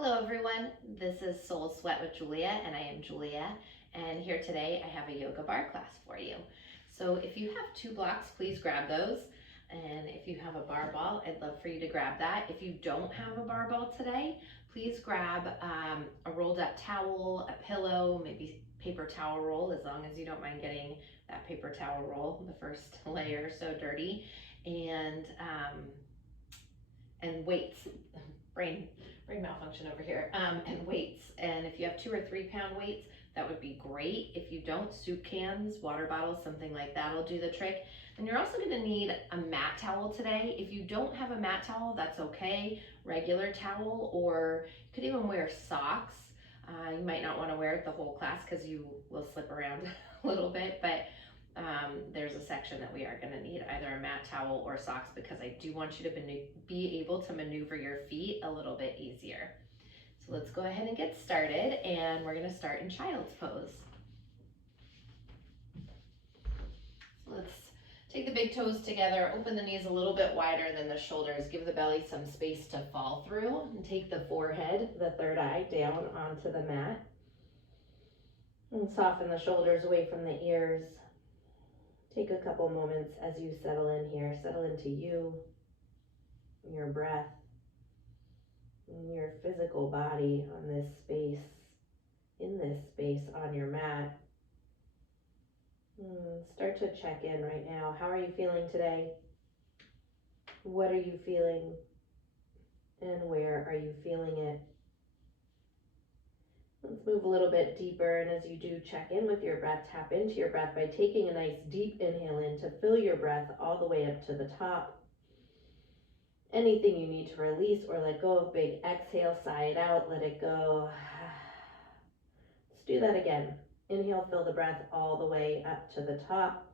Hello everyone, this is Soul Sweat with Julia and I am Julia, and here today I have a yoga bar class for you. So if you have 2 blocks, please grab those, and if you have a bar ball, I'd love for you to grab that. If you don't have a bar ball today, please grab a rolled up towel, a pillow, maybe paper towel roll, as long as you don't mind getting that paper towel roll, the first layer, so dirty, and weights. brain malfunction over here, and weights. And if you have 2 or 3 pound weights, that would be great. If you don't, soup cans, water bottles, something like that will do the trick. And you're also going to need a mat towel today. If you don't have a mat towel, that's okay. Regular towel, or you could even wear socks. You might not want to wear it the whole class because you will slip around a little bit, but there's a section that we are going to need either a mat towel or socks, because I do want you to be able to maneuver your feet a little bit easier. So let's go ahead and get started, and we're going to start in child's pose. So let's take the big toes together, open the knees a little bit wider than the shoulders, give the belly some space to fall through, and take the forehead, the third eye, down onto the mat. And soften the shoulders away from the ears. Take a couple moments as you settle in here. Settle into you, your breath, and your physical body on this space, in this space on your mat. Start to check in right now. How are you feeling today? What are you feeling? And where are you feeling it? Let's move a little bit deeper, and as you do, check in with your breath. Tap into your breath by taking a nice deep inhale in to fill your breath all the way up to the top. Anything you need to release or let go of, big exhale, sigh it out, let it go. Let's do that again. Inhale, fill the breath all the way up to the top.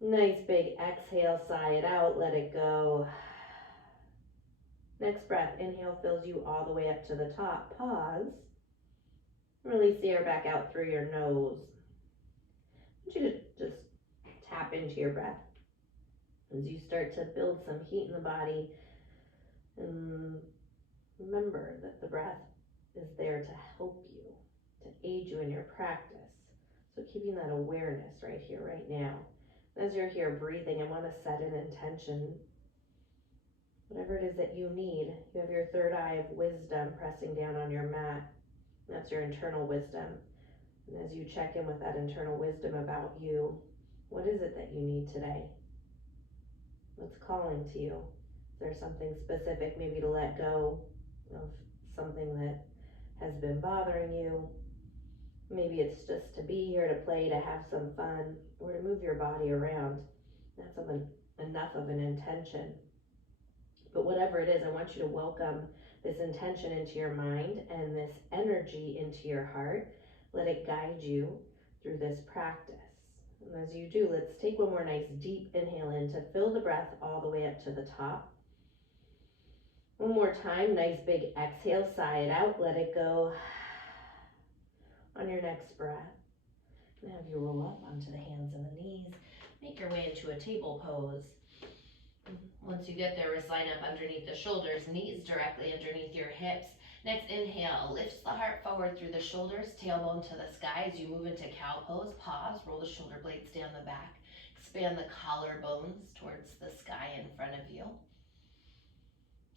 Nice big exhale, sigh it out, let it go. Next breath, inhale fills you all the way up to the top. Pause. Release the air back out through your nose. I want you to just tap into your breath as you start to build some heat in the body. And remember that the breath is there to help you, to aid you in your practice. So keeping that awareness right here, right now. As you're here breathing, I want to set an intention. Whatever it is that you need, you have your third eye of wisdom pressing down on your mat. That's your internal wisdom. And as you check in with that internal wisdom about you, what is it that you need today? What's calling to you? Is there something specific, maybe to let go of something that has been bothering you? Maybe it's just to be here, to play, to have some fun, or to move your body around. That's enough of an intention. But whatever it is, I want you to welcome this intention into your mind and this energy into your heart. Let it guide you through this practice. And as you do, let's take one more nice deep inhale in to fill the breath all the way up to the top. One more time, nice big exhale, sigh it out, let it go. On your next breath, now you roll up onto the hands and the knees. Make your way into a table pose. Once you get there, recline up underneath the shoulders, knees directly underneath your hips. Next inhale, lifts the heart forward through the shoulders, tailbone to the sky. As you move into cow pose, pause, roll the shoulder blades down the back. Expand the collarbones towards the sky in front of you.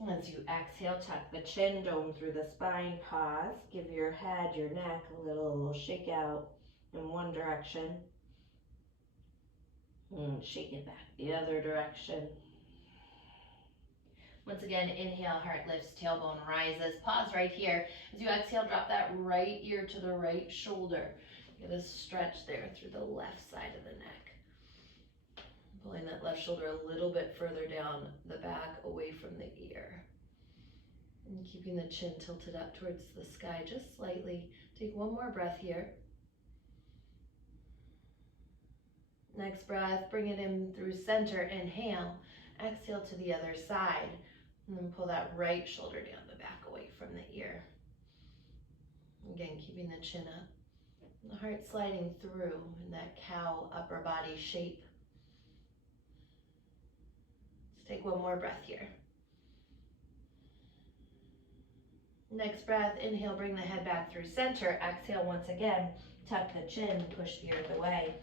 As you exhale, tuck the chin, dome through the spine, pause. Give your head, your neck a little shake out in one direction. And shake it back the other direction. Once again, inhale, heart lifts, tailbone rises. Pause right here. As you exhale, drop that right ear to the right shoulder. Get a stretch there through the left side of the neck. Pulling that left shoulder a little bit further down the back, away from the ear. And keeping the chin tilted up towards the sky just slightly. Take one more breath here. Next breath, bring it in through center, inhale. Exhale to the other side. And then pull that right shoulder down the back, away from the ear. Again, keeping the chin up. The heart sliding through in that cow upper body shape. Let's take one more breath here. Next breath, inhale, bring the head back through center. Exhale once again, tuck the chin, push the earth away.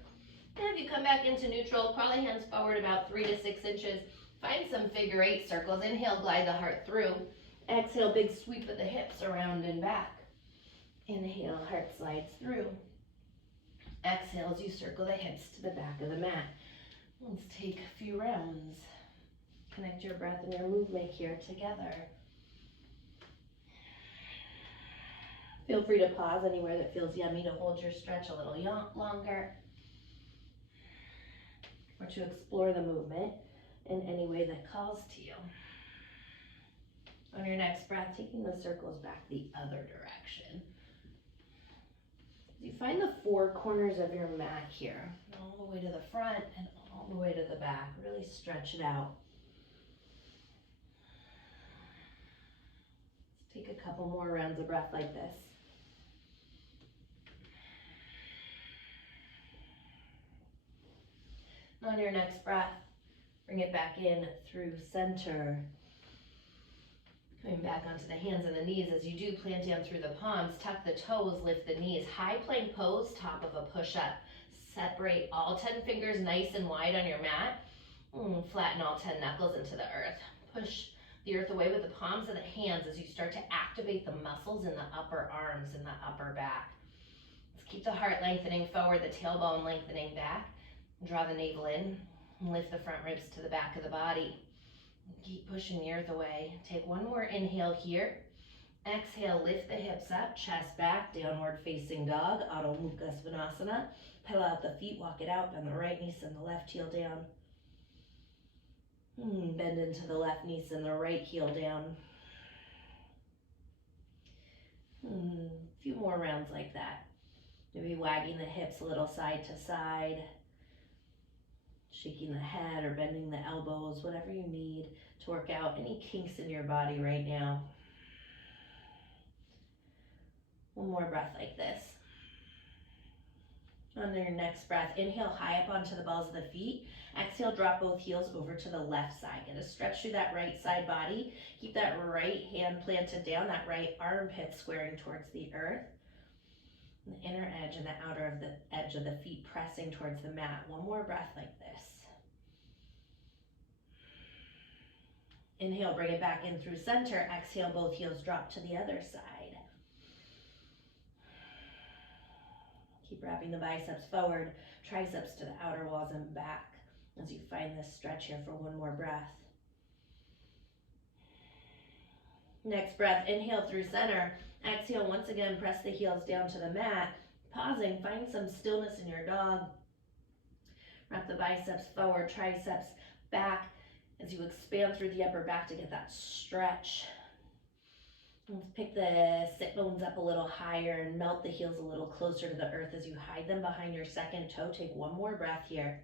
And if you come back into neutral, crawl the hands forward about 3 to 6 inches. Find some figure 8 circles. Inhale, glide the heart through. Exhale, big sweep of the hips around and back. Inhale, heart slides through. Exhale as you circle the hips to the back of the mat. Let's take a few rounds. Connect your breath and your movement here together. Feel free to pause anywhere that feels yummy to hold your stretch a little longer, or to explore the movement in any way that calls to you. On your next breath, taking the circles back the other direction. You find the 4 corners of your mat here, all the way to the front and all the way to the back. Really stretch it out. Let's take a couple more rounds of breath like this. On your next breath, bring it back in through center. Coming back onto the hands and the knees. As you do, plant down through the palms, tuck the toes, lift the knees. High plank pose, top of a push-up. Separate all 10 fingers nice and wide on your mat. Flatten all 10 knuckles into the earth. Push the earth away with the palms of the hands as you start to activate the muscles in the upper arms and the upper back. Let's keep the heart lengthening forward, the tailbone lengthening back. Draw the navel in and lift the front ribs to the back of the body. Keep pushing the earth away. Take one more inhale here. Exhale, lift the hips up, chest back, downward facing dog, Adho Mukha Svanasana. Pedal out the feet, walk it out, bend the right knee, send the left heel down. Bend into the left knee, send the right heel down. A few more rounds like that. Maybe wagging the hips a little side to side. Shaking the head or bending the elbows, whatever you need to work out any kinks in your body right now. One more breath like this. On your next breath, inhale high up onto the balls of the feet. Exhale, drop both heels over to the left side. Get a stretch through that right side body. Keep that right hand planted down, that right armpit squaring towards the earth. The inner edge and the outer of the edge of the feet pressing towards the mat. One more breath like this. Inhale, bring it back in through center. Exhale, both heels drop to the other side. Keep wrapping the biceps forward, triceps to the outer walls and back as you find this stretch here for one more breath. Next breath, inhale through center. Exhale, once again, press the heels down to the mat. Pausing, find some stillness in your dog. Wrap the biceps forward, triceps back as you expand through the upper back to get that stretch. Let's pick the sit bones up a little higher and melt the heels a little closer to the earth as you hide them behind your second toe. Take one more breath here.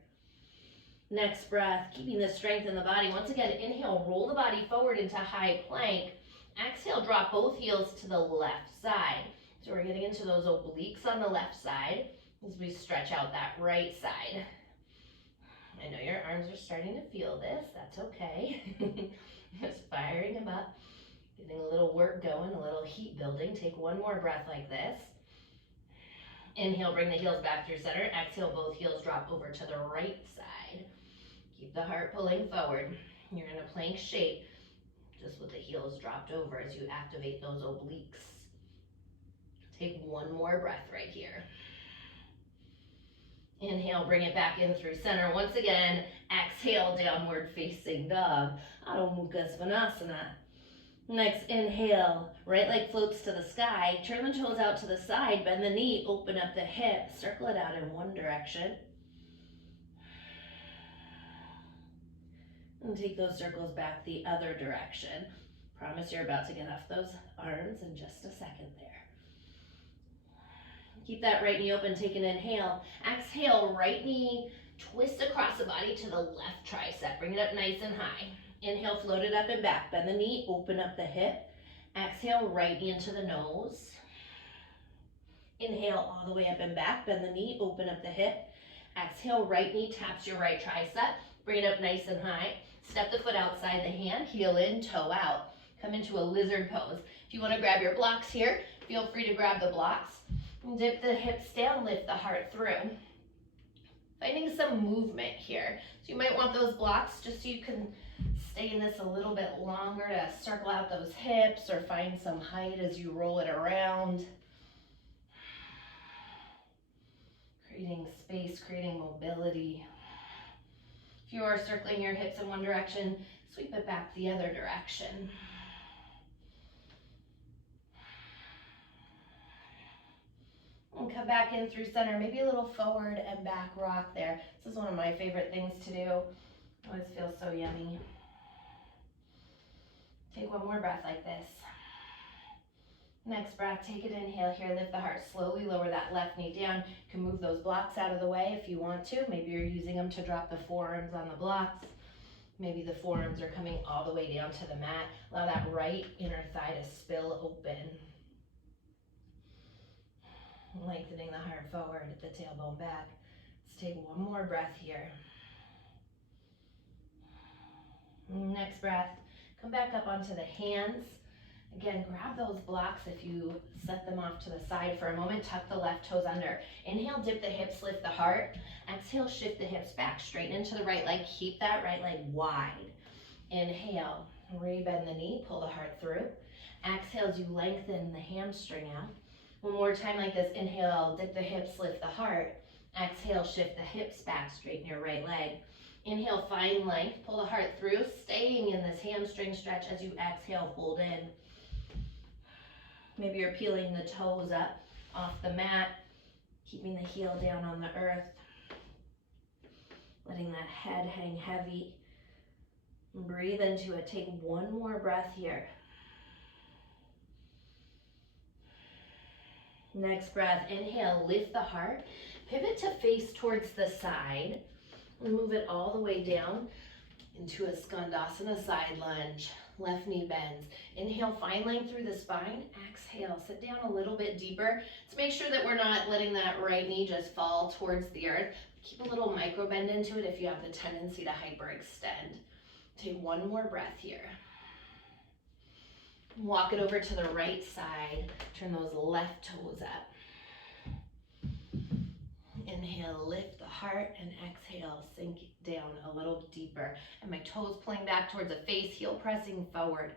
Next breath, keeping the strength in the body. Once again, inhale, roll the body forward into high plank. Exhale, drop both heels to the left side. So we're getting into those obliques on the left side as we stretch out that right side. I know your arms are starting to feel this. That's okay. Just firing them up. Getting a little work going, a little heat building. Take one more breath like this. Inhale, bring the heels back through center. Exhale, both heels drop over to the right side. Keep the heart pulling forward. You're in a plank shape, just with the heels dropped over as you activate those obliques. Take one more breath right here. Inhale, bring it back in through center. Once again, exhale, downward facing dog, Adho Mukha Svanasana. Next, inhale, right leg floats to the sky. Turn the toes out to the side, bend the knee, open up the hip, circle it out in one direction. And take those circles back the other direction. Promise you're about to get off those arms in just a second there. Keep that right knee open, take an inhale. Exhale, right knee, twist across the body to the left tricep. Bring it up nice and high. Inhale, float it up and back. Bend the knee, open up the hip. Exhale, right knee into the nose. Inhale, all the way up and back. Bend the knee, open up the hip. Exhale, right knee taps your right tricep. Bring it up nice and high. Step the foot outside the hand, heel in, toe out. Come into a lizard pose. If you want to grab your blocks here, feel free to grab the blocks. Dip the hips down, lift the heart through. Finding some movement here. So you might want those blocks just so you can stay in this a little bit longer to circle out those hips or find some height as you roll it around. Creating space, creating mobility. If you are circling your hips in one direction, sweep it back the other direction. And come back in through center, maybe a little forward and back rock there. This is one of my favorite things to do. Always feels so yummy. Take one more breath like this. Next breath, take an inhale here, lift the heart, slowly lower that left knee down. You can move those blocks out of the way if you want to. Maybe you're using them to drop the forearms on the blocks. Maybe the forearms are coming all the way down to the mat. Allow that right inner thigh to spill open. Lengthening the heart forward, the tailbone back. Let's take one more breath here. Next breath, come back up onto the hands. Again, grab those blocks if you set them off to the side for a moment. Tuck the left toes under. Inhale, dip the hips, lift the heart. Exhale, shift the hips back, straighten into the right leg. Keep that right leg wide. Inhale, rebend the knee, pull the heart through. Exhale as you lengthen the hamstring out. One more time like this. Inhale, dip the hips, lift the heart. Exhale, shift the hips back, straighten your right leg. Inhale, find length, pull the heart through, staying in this hamstring stretch as you exhale, fold in. Maybe you're peeling the toes up off the mat, keeping the heel down on the earth. Letting that head hang heavy. Breathe into it. Take one more breath here. Next breath, inhale, lift the heart. Pivot to face towards the side. Move it all the way down into a Skandasana side lunge. Left knee bends. Inhale, find length through the spine. Exhale, sit down a little bit deeper. Let's make sure that we're not letting that right knee just fall towards the earth. Keep a little micro bend into it if you have the tendency to hyperextend. Take one more breath here. Walk it over to the right side. Turn those left toes up. Inhale, lift the heart, and exhale, sink down a little deeper. And my toes pulling back towards the face, heel pressing forward.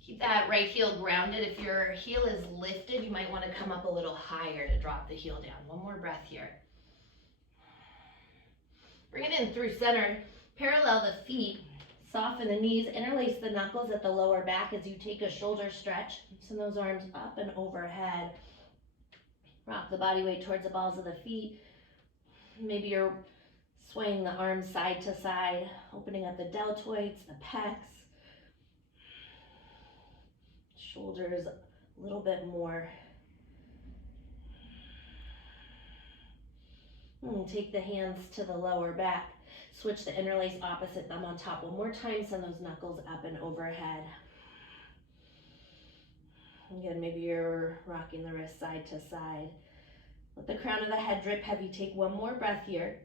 Keep that right heel grounded. If your heel is lifted, you might want to come up a little higher to drop the heel down. One more breath here. Bring it in through center. Parallel the feet. Soften the knees. Interlace the knuckles at the lower back as you take a shoulder stretch. Send those arms up and overhead. Rock the body weight towards the balls of the feet. Maybe you're swaying the arms side to side, opening up the deltoids, the pecs. Shoulders a little bit more. And take the hands to the lower back. Switch the interlace opposite thumb on top. One more time, send those knuckles up and overhead. Again, maybe you're rocking the wrist side to side. Let the crown of the head drip heavy. Take one more breath here.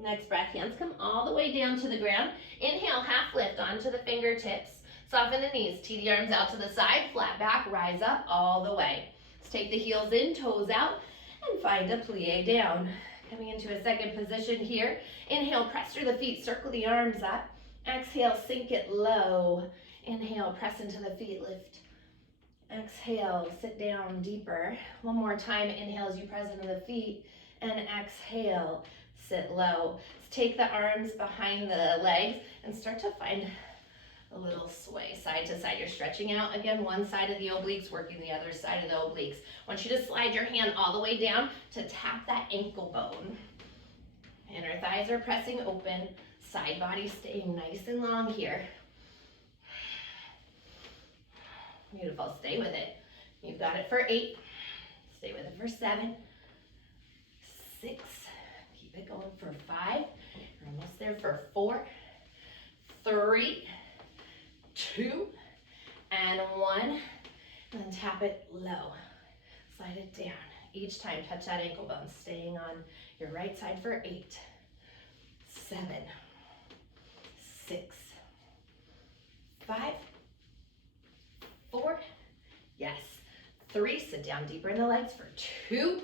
Next breath, hands come all the way down to the ground. Inhale, half lift onto the fingertips. Soften the knees, tee the arms out to the side, flat back, rise up all the way. Let's take the heels in, toes out, and find a plie down. Coming into a second position here. Inhale, press through the feet, circle the arms up. Exhale, sink it low. Inhale, press into the feet, lift. Exhale, sit down deeper. One more time, inhale as you press into the feet, and exhale, sit low. Let's take the arms behind the legs and start to find a little sway side to side. You're stretching out again one side of the obliques, working the other side of the obliques. I want you to slide your hand all the way down to tap that ankle bone. Inner thighs are pressing open, side body staying nice and long here. Beautiful, stay with it. You've got it for 8. Stay with it for 7, 6. Keep it going for 5. You're almost there for 4, 3, 2, and 1. And then tap it low. Slide it down. Each time, touch that ankle bone, staying on your right side for 8, 7, 6, 5, 4, yes, 3, sit down deeper in the legs for 2,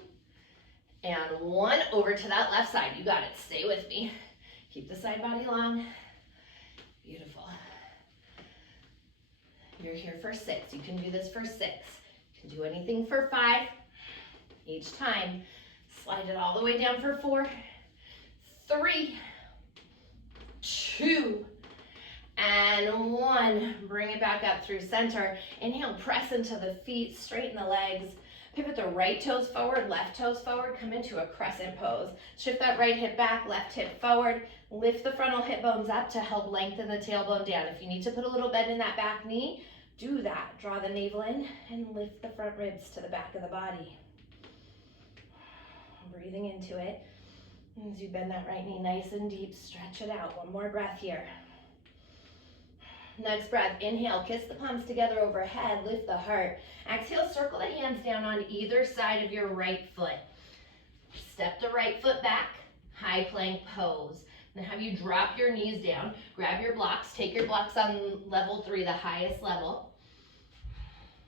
and 1, over to that left side. You got it, stay with me. Keep the side body long. Beautiful. You're here for 6. You can do this for 6. You can do anything for 5. Each time, slide it all the way down for 4, 3, 2, and 1. Bring it back up through center. Inhale, press into the feet, straighten the legs. Pivot the right toes forward, left toes forward. Come into a crescent pose. Shift that right hip back, left hip forward. Lift the frontal hip bones up to help lengthen the tailbone down. If you need to put a little bend in that back knee, do that. Draw the navel in and lift the front ribs to the back of the body. Breathing into it. As you bend that right knee nice and deep, stretch it out. One more breath here. Next breath, inhale, kiss the palms together overhead, lift the heart. Exhale, circle the hands down on either side of your right foot. Step the right foot back, high plank pose. Now have you drop your knees down, grab your blocks, take your blocks on level 3, the highest level.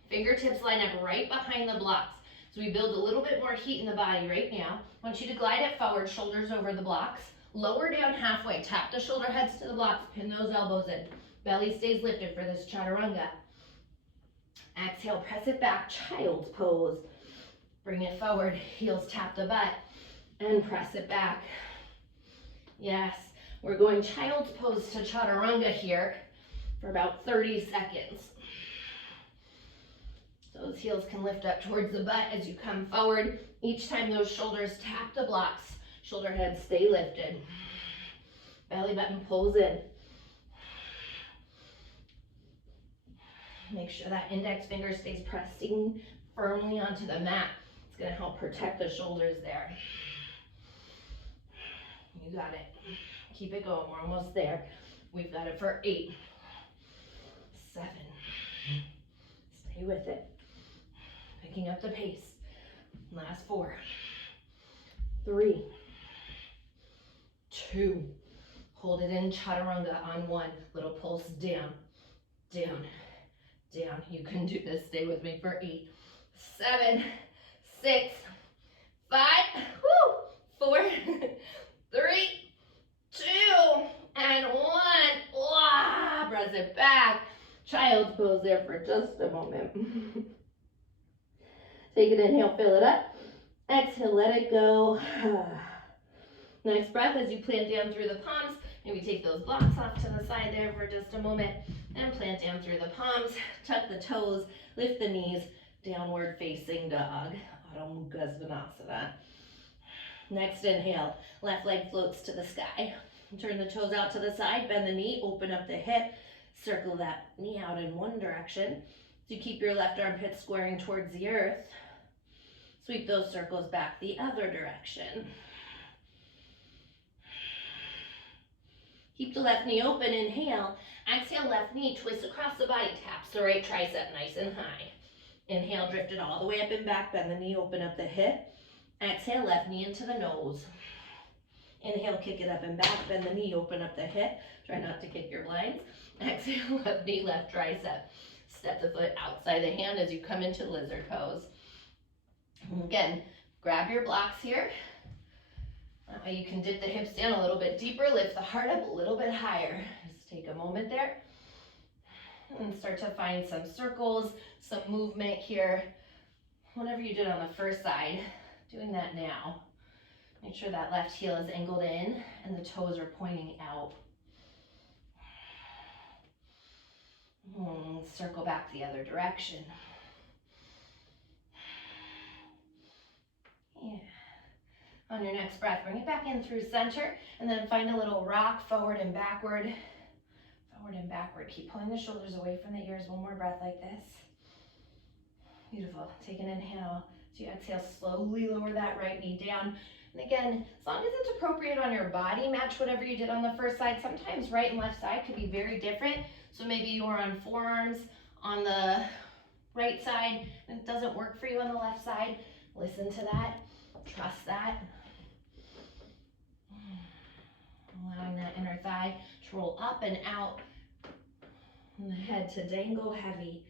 Fingertips line up right behind the blocks. So we build a little bit more heat in the body right now. I want you to glide it forward, shoulders over the blocks. Lower down halfway, tap the shoulder heads to the blocks, pin those elbows in. Belly stays lifted for this chaturanga. Exhale, press it back, child's pose. Bring it forward, heels tap the butt, and press it back. Yes, we're going child's pose to chaturanga here for about 30 seconds. Those heels can lift up towards the butt as you come forward. Each time those shoulders tap the blocks, shoulder heads stay lifted. Belly button pulls in. Make sure that index finger stays pressing firmly onto the mat. It's going to help protect the shoulders there. You got it. Keep it going. We're almost there. We've got it for 8, 7. Stay with it. Picking up the pace. Last 4, 3, 2. Hold it in chaturanga on 1. Little pulse down, down, down. You can do this. Stay with me for 8, 7, 6, 5, 4, 3, 2, and 1. Press it back. Child's pose there for just a moment. Take an inhale, fill it up. Exhale, let it go. Next breath, as you plant down through the palms, maybe take those blocks off to the side there for just a moment, and plant down through the palms, tuck the toes, lift the knees, downward facing dog, Gomukhasana. Next inhale, left leg floats to the sky. Turn the toes out to the side, bend the knee, open up the hip, circle that knee out in one direction. So you keep your left armpit squaring towards the earth. Sweep those circles back the other direction. Keep the left knee open, inhale. Exhale, left knee, twist across the body, taps the right tricep nice and high. Inhale, drift it all the way up and back, bend the knee, open up the hip. Exhale, left knee into the nose. Inhale, kick it up and back, bend the knee, open up the hip. Try not to kick your blinds. Exhale, left knee, left tricep. Step the foot outside the hand as you come into lizard pose. Again, grab your blocks here. That way you can dip the hips down a little bit deeper, lift the heart up a little bit higher. Just take a moment there and start to find some circles, some movement here. Whatever you did on the first side, doing that now. Make sure that left heel is angled in and the toes are pointing out. Circle back the other direction. Yeah. On your next breath, bring it back in through center and then find a little rock forward and backward. Forward and backward. Keep pulling the shoulders away from the ears. One more breath like this. Beautiful. Take an inhale. So you exhale, slowly lower that right knee down. And again, as long as it's appropriate on your body, match whatever you did on the first side. Sometimes right and left side could be very different. So maybe you are on forearms on the right side and it doesn't work for you on the left side. Listen to that. Trust that. Allowing that inner thigh to roll up and out and the head to dangle heavy.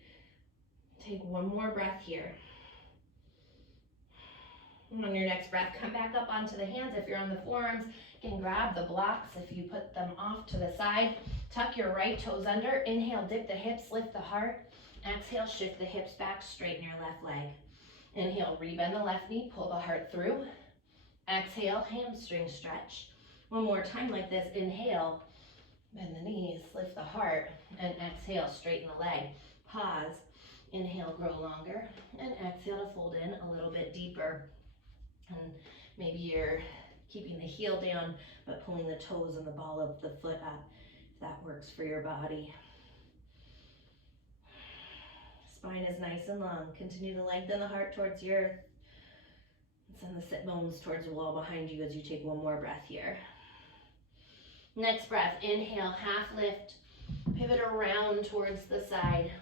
Take one more breath here. And on your next breath, come back up onto the hands. If you're on the forearms, you can grab the blocks. If you put them off to the side, tuck your right toes under. Inhale, dip the hips, lift the heart. Exhale, shift the hips back, straighten your left leg. Inhale, rebend the left knee, pull the heart through. Exhale, hamstring stretch. One more time like this. Inhale, bend the knees, lift the heart, and exhale, straighten the leg. Pause. Inhale, grow longer, and exhale to fold in a little bit deeper. And maybe you're keeping the heel down, but pulling the toes and the ball of the foot up, if that works for your body. Spine is nice and long. Continue to lengthen the heart towards the earth. Send the sit bones towards the wall behind you as you take one more breath here. Next breath, inhale, half lift. Pivot around towards the side.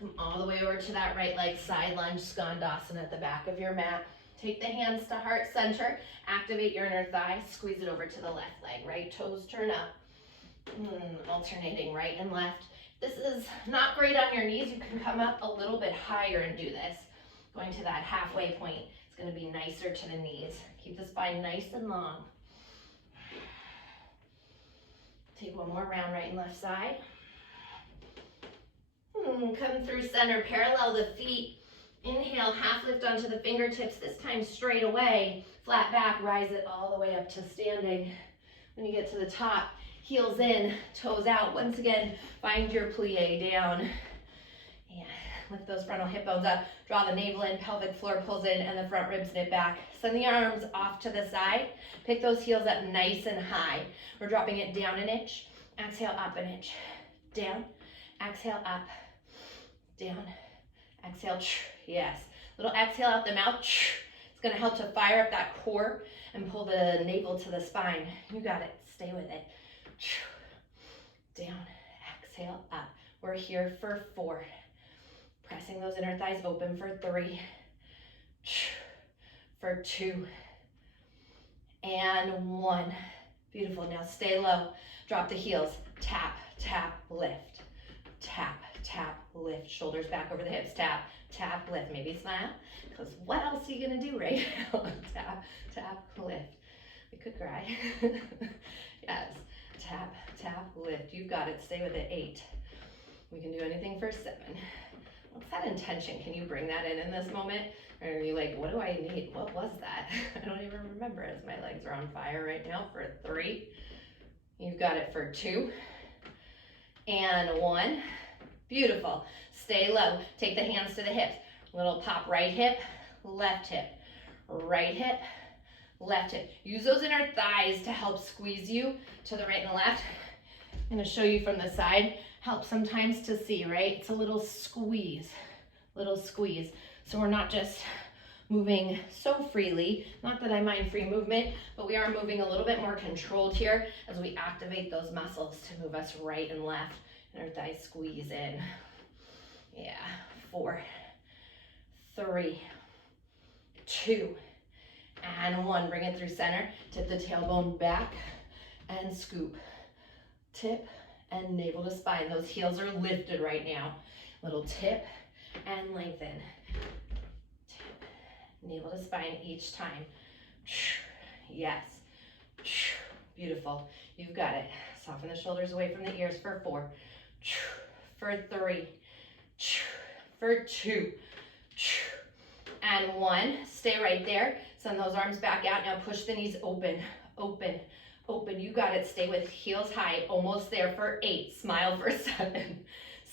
Come all the way over to that right leg, side lunge, skandasana at the back of your mat. Take the hands to heart center, activate your inner thigh, squeeze it over to the left leg, right toes turn up, alternating right and left. This is not great on your knees. You can come up a little bit higher and do this. Going to that halfway point, it's gonna be nicer to the knees. Keep the spine nice and long. Take one more round, right and left side. Come through center, parallel the feet. Inhale, half lift onto the fingertips, this time straight away. Flat back, rise it all the way up to standing. When you get to the top, heels in, toes out. Once again, find your plie down. And lift those frontal hip bones up. Draw the navel in, pelvic floor pulls in, and the front ribs knit back. Send the arms off to the side. Pick those heels up nice and high. We're dropping it down an inch. Exhale, up an inch. Down. Exhale, up. Down. Exhale. Yes. Little exhale out the mouth. It's going to help to fire up that core and pull the navel to the spine. You got it. Stay with it. Down. Exhale, up. We're here for 4. Pressing those inner thighs open for 3. For 2. And 1. Beautiful. Now stay low. Drop the heels. Tap, tap, lift. Tap, tap, lift. Shoulders back over the hips. Tap, tap, lift. Maybe smile, because what else are you going to do right now? Tap, tap, lift. We could cry. Yes. Tap, tap, lift. You've got it. Stay with it. 8. We can do anything for 7. What's that intention? Can you bring that in this moment? Or are you like, what do I need? What was that? I don't even remember, as my legs are on fire right now. For 3. You've got it for 2. And 1. Beautiful. Stay low. Take the hands to the hips. Little pop, right hip, left hip, right hip, left hip. Use those inner thighs to help squeeze you to the right and the left. I'm going to show you from the side. Helps sometimes to see, right? It's a little squeeze, little squeeze. So we're not just moving so freely. Not that I mind free movement, but we are moving a little bit more controlled here as we activate those muscles to move us right and left. Inner thighs squeeze in. Yeah. 4, 3, 2, and 1. Bring it through center. Tip the tailbone back and scoop. Tip and navel to spine. Those heels are lifted right now. Little tip and lengthen. Tip, navel to spine each time. Yes. Beautiful. You've got it. Soften the shoulders away from the ears for 4. For 3. For 2. And 1. Stay right there. Send those arms back out. Now push the knees open, open, open. You got it. Stay with heels high. Almost there for 8. Smile for 7.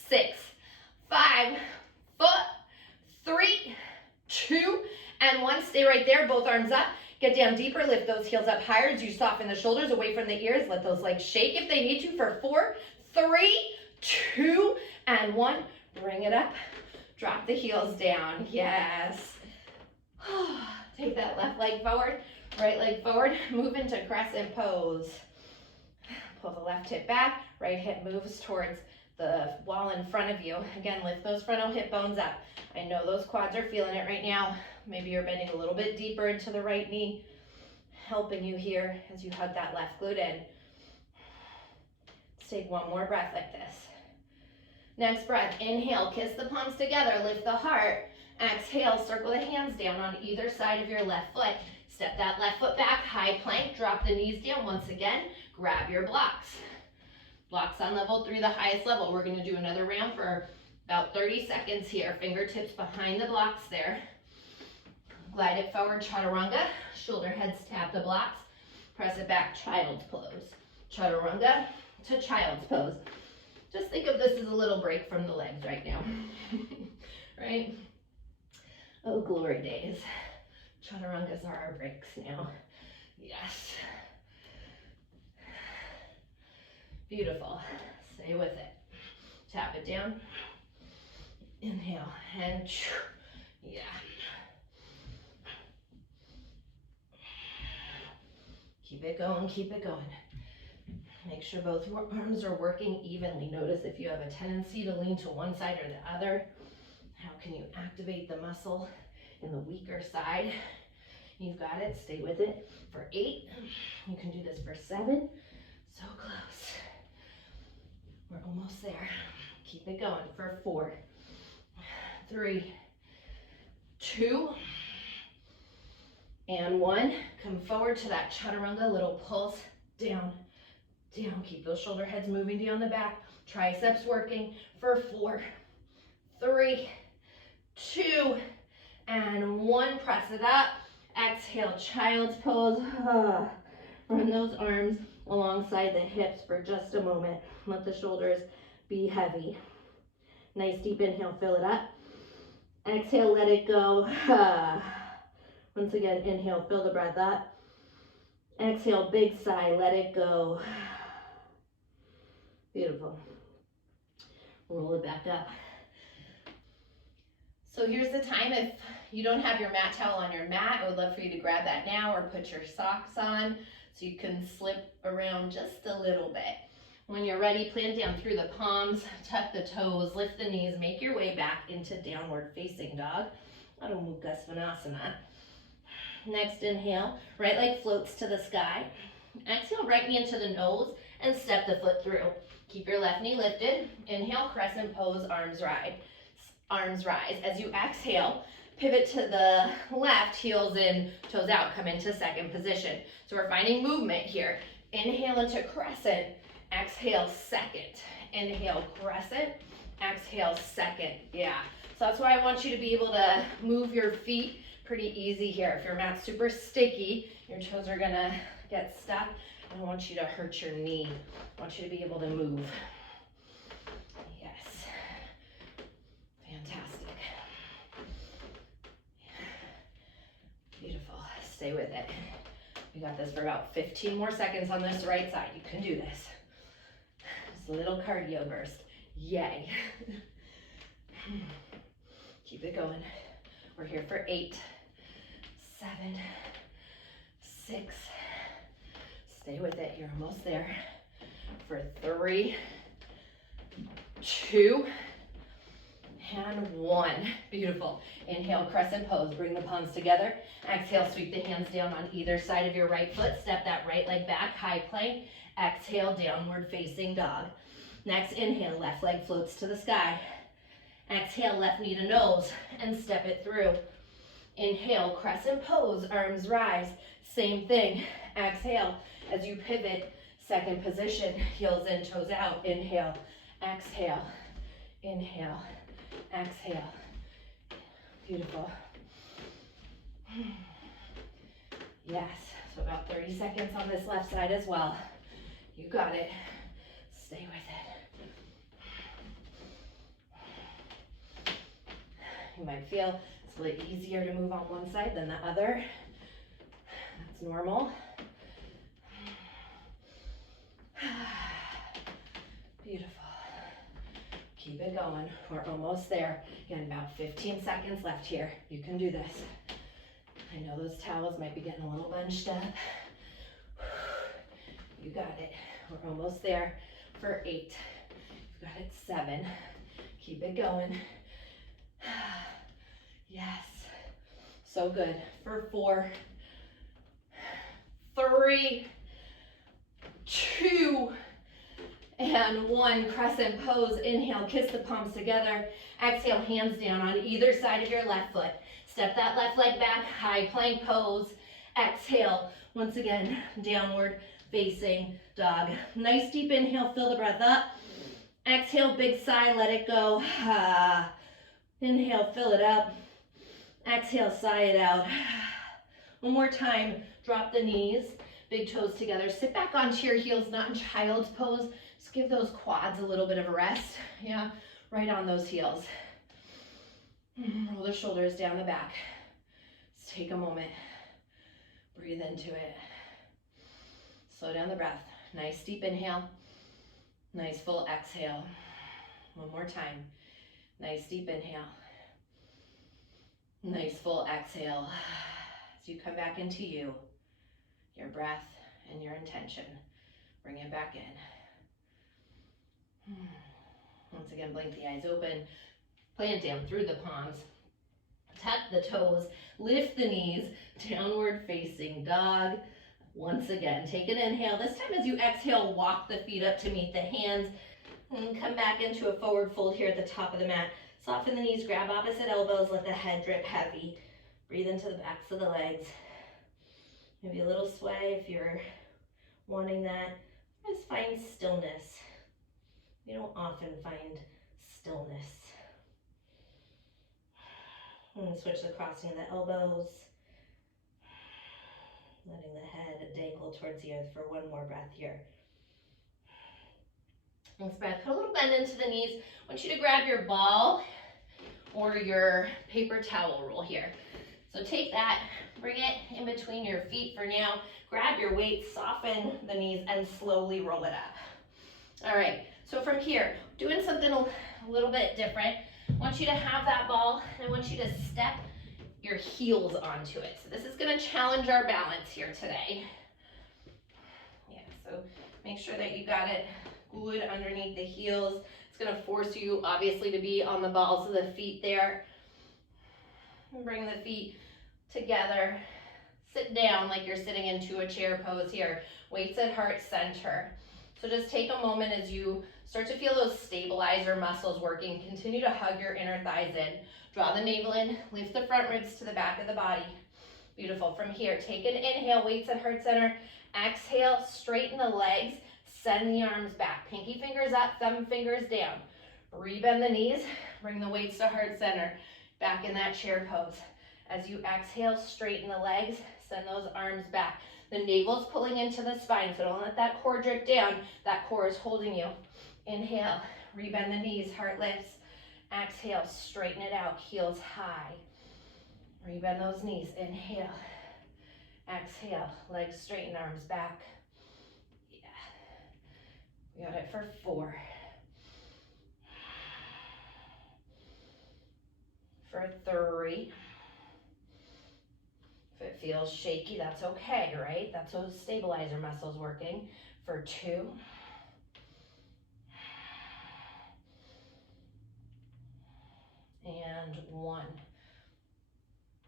6, 5, 4, 3, 2, and 1. Stay right there. Both arms up. Get down deeper. Lift those heels up higher as you soften the shoulders away from the ears. Let those legs shake if they need to for 4, 3, 2, and 1. Bring it up. Drop the heels down. Yes. Take that left leg forward, right leg forward. Move into Crescent Pose. Pull the left hip back. Right hip moves towards the wall in front of you. Again, lift those frontal hip bones up. I know those quads are feeling it right now. Maybe you're bending a little bit deeper into the right knee, helping you here as you hug that left glute in. Let's take one more breath like this. Next breath, inhale, kiss the palms together, lift the heart. Exhale, circle the hands down on either side of your left foot. Step that left foot back, high plank, drop the knees down once again. Grab your blocks. Blocks on level 3, the highest level. We're gonna do another round for about 30 seconds here. Fingertips behind the blocks there. Glide it forward, Chaturanga. Shoulder heads tap the blocks. Press it back, Child's Pose. Chaturanga to Child's Pose. Just think of this as a little break from the legs right now. Right? Oh, glory days. Chaturangas are our breaks now. Yes. Beautiful. Stay with it. Tap it down. Inhale and yeah. Keep it going, keep it going. Make sure both arms are working evenly. Notice if you have a tendency to lean to one side or the other. How can you activate the muscle in the weaker side? You've got it. Stay with it for 8. You can do this for 7. So close. We're almost there. Keep it going for 4, 3, 2, and 1. Come forward to that Chaturanga, little pulse, down, down. Keep those shoulder heads moving down the back. Triceps working for 4, 3, 2, and 1. Press it up. Exhale, Child's Pose. Run those arms alongside the hips for just a moment. Let the shoulders be heavy. Nice deep inhale, fill it up. Exhale, let it go. Once again, inhale, fill the breath up. Exhale, big sigh, let it go. Beautiful. Roll it back up. So here's the time. If you don't have your mat towel on your mat, I would love for you to grab that now or put your socks on so you can slip around just a little bit. When you're ready, plant down through the palms, tuck the toes, lift the knees, make your way back into downward facing dog, Gomukhasana. Next inhale, right leg floats to the sky. Exhale, right knee into the nose and step the foot through. Keep your left knee lifted. Inhale, Crescent Pose, arms rise. As you exhale, pivot to the left, heels in, toes out, come into second position. So we're finding movement here. Inhale into Crescent, exhale second. Inhale, Crescent, exhale second. Yeah, so that's why I want you to be able to move your feet pretty easy here. If your mat's super sticky, your toes are gonna get stuck. I don't want you to hurt your knee. I want you to be able to move. Yes. Fantastic. Beautiful. Stay with it. We got this for about 15 more seconds on this right side. You can do this. Just a little cardio burst. Yay. Keep it going. We're here for 8, 7, 6. Stay with it. You're almost there. For 3, 2, and 1. Beautiful. Inhale, Crescent Pose. Bring the palms together. Exhale, sweep the hands down on either side of your right foot. Step that right leg back, high plank. Exhale, downward facing dog. Next inhale, left leg floats to the sky. Exhale, left knee to nose and step it through. Inhale, Crescent Pose, arms rise. Same thing. Exhale, as you pivot, second position, heels in, toes out. Inhale, exhale, inhale, exhale. Beautiful. Yes, so about 30 seconds on this left side as well. You got it. Stay with it. You might feel it's a little easier to move on one side than the other. That's normal. Beautiful. Keep it going. We're almost there. Again, about 15 seconds left here. You can do this. I know those towels might be getting a little bunched up. You got it. We're almost there for 8. You've got it. 7. Keep it going. Yes. So good. For 4, 3, 2, and 1. Crescent pose. Inhale, kiss the palms together. Exhale, hands down on either side of your left foot. Step that left leg back, high plank pose. Exhale, once again, downward facing dog. Nice deep inhale, fill the breath up. Exhale, big sigh, let it go. Inhale, fill it up. Exhale, sigh it out. One more time, drop the knees, big toes together. Sit back onto your heels, not in child's pose. Just give those quads a little bit of a rest. Yeah, right on those heels. Roll the shoulders down the back. Just take a moment. Breathe into it. Slow down the breath. Nice deep inhale. Nice full exhale. One more time. Nice deep inhale. Nice full exhale. As you come back into you, your breath and your intention. Bring it back in. Once again, blink the eyes open. Plant down through the palms. Tuck the toes. Lift the knees. Downward facing dog. Once again, take an inhale. This time as you exhale, walk the feet up to meet the hands. And come back into a forward fold here at the top of the mat. Soften the knees, grab opposite elbows, let the head drip heavy. Breathe into the backs of the legs. Maybe a little sway if you're wanting that. Just find stillness. You don't often find stillness. And switch the crossing of the elbows. Letting the head dangle towards the earth for one more breath here. Next breath, put a little bend into the knees. I want you to grab your ball or your paper towel roll here. So take that, bring it in between your feet for now. Grab your weight, soften the knees, and slowly roll it up. All right, so from here, doing something a little bit different. I want you to have that ball, and I want you to step your heels onto it. So this is gonna challenge our balance here today. Yeah, so make sure that you got it good underneath the heels. It's gonna force you, obviously, to be on the balls of the feet there. And bring the feet together. Sit down like you're sitting into a chair pose here. Weights at heart center. So just take a moment as you start to feel those stabilizer muscles working. Continue to hug your inner thighs in. Draw the navel in, lift the front ribs to the back of the body. Beautiful. From here, take an inhale, weights at heart center. Exhale, straighten the legs, send the arms back. Pinky fingers up, thumb fingers down. Rebend the knees, bring the weights to heart center. Back in that chair pose. As you exhale, straighten the legs, send those arms back. The navel's pulling into the spine, so don't let that core drip down. That core is holding you. Inhale, rebend the knees, heart lifts. Exhale, straighten it out, heels high. Rebend those knees, inhale. Exhale, legs straighten, arms back. Yeah. We got it for 4. For 3. If it feels shaky, that's okay, right? That's those stabilizer muscles working. For 2. And 1.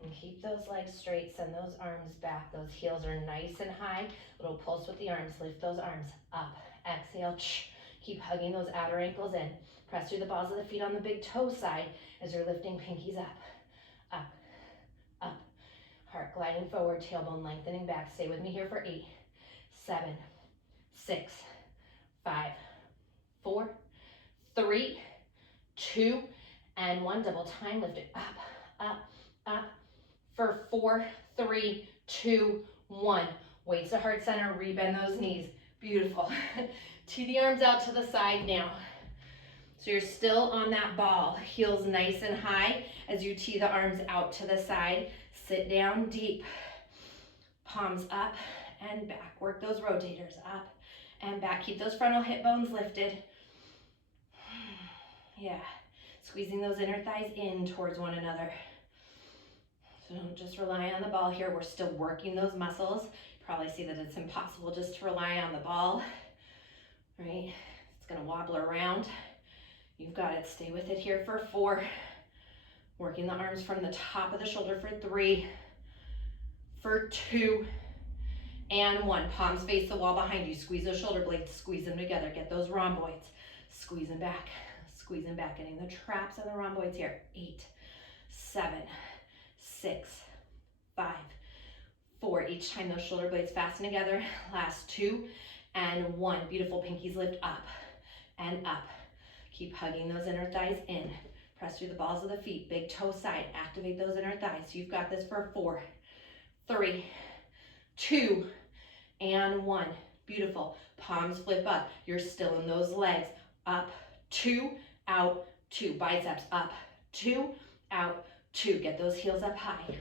And keep those legs straight, send those arms back. Those heels are nice and high. Little pulse with the arms, lift those arms up. Exhale, keep hugging those outer ankles in. Press through the balls of the feet on the big toe side as you're lifting pinkies up, up, up. Heart gliding forward, tailbone lengthening back. Stay with me here for 8, 7, 6, 5, 4, 3, 2, and 1. Double time, lift it up, up, up. For 4, 3, 2, 1. Weights to heart center, rebend those knees. Beautiful. Tee the arms out to the side now. So you're still on that ball, heels nice and high as you tee the arms out to the side. Sit down deep, palms up and back. Work those rotators up and back. Keep those frontal hip bones lifted. Yeah, squeezing those inner thighs in towards one another. So don't just rely on the ball here. We're still working those muscles. Probably see that it's impossible just to rely on the ball, right? It's gonna wobble around. You've got it, stay with it here for 4. Working the arms from the top of the shoulder for 3, for 2, and 1. Palms face the wall behind you. Squeeze those shoulder blades, squeeze them together. Get those rhomboids. Squeeze them back, getting the traps and the rhomboids here. 8, 7, 6, 5, 4. Each time those shoulder blades fasten together. Last 2 and 1. Beautiful, pinkies lift up and up. Keep hugging those inner thighs in. Press through the balls of the feet, big toe side. Activate those inner thighs. You've got this for 4, 3, 2, and 1. Beautiful. Palms flip up. You're still in those legs. Up, 2, out, 2. Biceps up, 2, out, 2. Get those heels up high.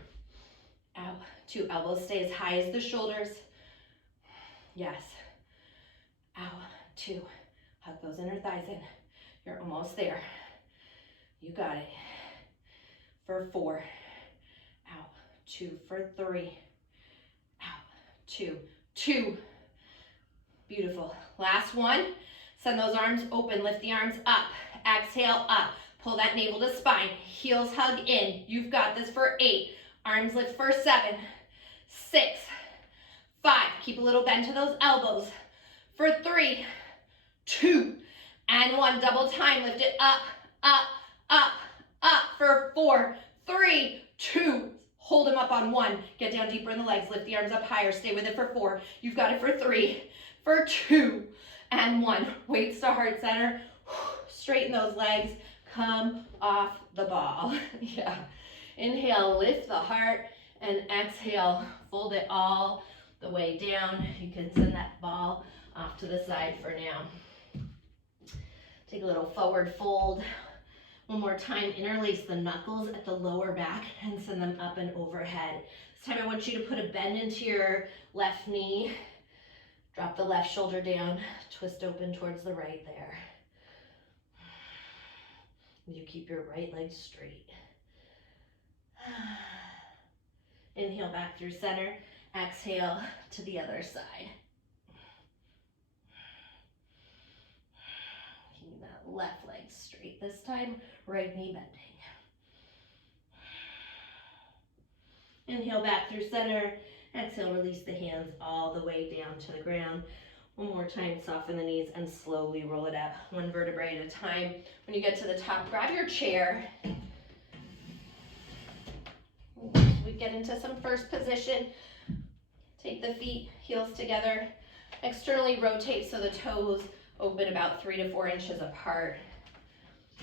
Out, 2. Elbows stay as high as the shoulders. Yes. Out, 2. Hug those inner thighs in. You're almost there. You got it. For 4. Out, 2. For 3. Out, 2. 2. Beautiful. Last 1. Send those arms open. Lift the arms up. Exhale up. Pull that navel to spine. Heels hug in. You've got this for 8. Arms lift for 7, 6, 5. Keep a little bend to those elbows. For 3, 2, and 1. Double time. Lift it up, up, up, up. For 4, 3, 2. Hold them up on 1. Get down deeper in the legs. Lift the arms up higher. Stay with it for 4. You've got it for 3, for 2, and 1. Weights to heart center. Straighten those legs. Come off the ball. Yeah. Inhale, lift the heart, and exhale, fold it all the way down. You can send that ball off to the side for now. Take a little forward fold. One more time, interlace the knuckles at the lower back and send them up and overhead. This time I want you to put a bend into your left knee. Drop the left shoulder down, twist open towards the right there. You keep your right leg straight. Inhale back through center. Exhale to the other side. Keep that left leg straight this time. Right knee bending. Inhale back through center. Exhale, release the hands all the way down to the ground. One more time, soften the knees and slowly roll it up, 1 vertebrae at a time. When you get to the top, grab your chair. We get into some first position. Take the feet, heels together. Externally rotate so the toes open about 3 to 4 inches apart.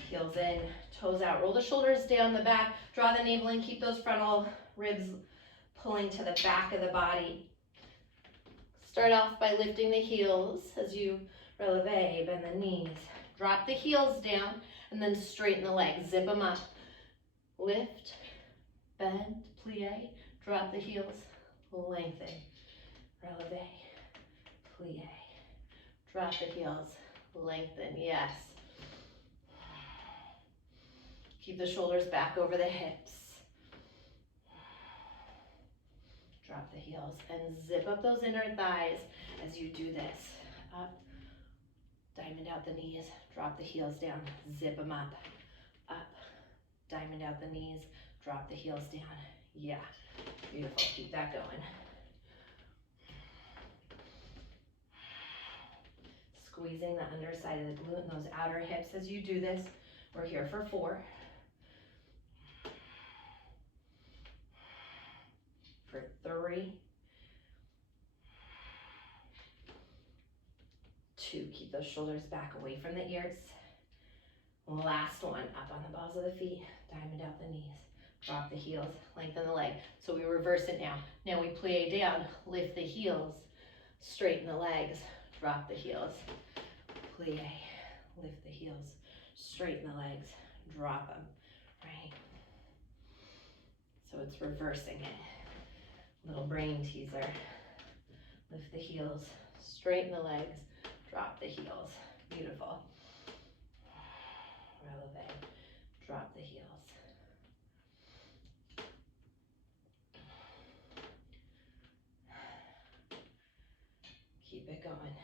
Heels in, toes out. Roll the shoulders down the back. Draw the navel in. Keep those frontal ribs pulling to the back of the body. Start off by lifting the heels as you releve, bend the knees. Drop the heels down and then straighten the legs. Zip them up. Lift, bend, plie, drop the heels, lengthen. Releve, plie, drop the heels, lengthen. Yes. Keep the shoulders back over the hips. Drop the heels and zip up those inner thighs as you do this. Up, diamond out the knees, drop the heels down, zip them up. Up, diamond out the knees, drop the heels down. Yeah, beautiful, keep that going. Squeezing the underside of the glute and those outer hips as you do this. We're here for 4. For 3, 2, keep those shoulders back away from the ears. Last one, up on the balls of the feet, diamond out the knees, drop the heels, lengthen the leg. So we reverse it now. Now we plie down, lift the heels, straighten the legs, drop the heels, plie, lift the heels, straighten the legs, drop them, right? So it's reversing it. Little brain teaser. Lift the heels, straighten the legs, drop the heels. Beautiful. Releve, drop the heels. Keep it going.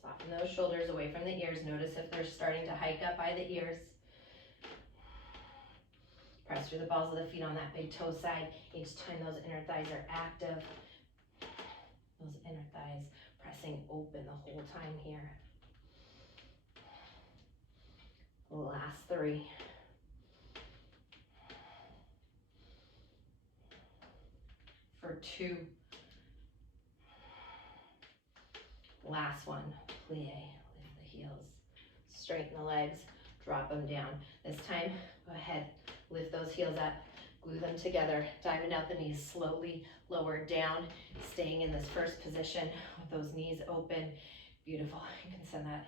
Soften those shoulders away from the ears. Notice if they're starting to hike up by the ears. Press through the balls of the feet on that big toe side. Each time those inner thighs are active, those inner thighs pressing open the whole time here. Last 3. For 2. Last one, plie, lift the heels, straighten the legs, drop them down. This time, go ahead, lift those heels up, glue them together, diamond out the knees, slowly lower down, staying in this first position with those knees open. Beautiful, you can send that,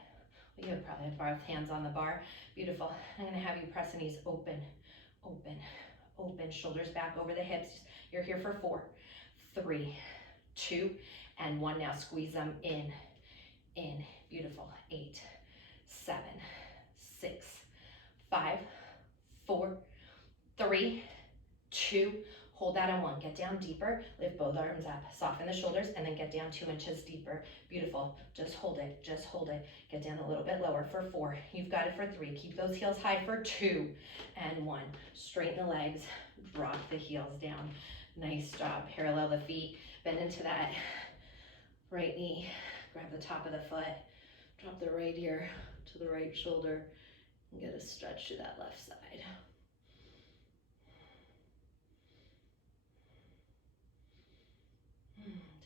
you probably have both hands on the bar. Beautiful, I'm gonna have you press the knees open, open, open, shoulders back over the hips. You're here for 4, 3, 2, and 1. Now squeeze them in, beautiful. 8, 7, 6, 5, 4, 3, 2, hold that on 1. Get down deeper, lift both arms up, soften the shoulders, and then get down 2 inches deeper. Beautiful, just hold it, just hold it. Get down a little bit lower for 4. You've got it for 3. Keep those heels high for 2 and 1. Straighten the legs, drop the heels down. Nice job, parallel the feet, bend into that right knee, grab the top of the foot, drop the right ear to the right shoulder, and get a stretch to that left side.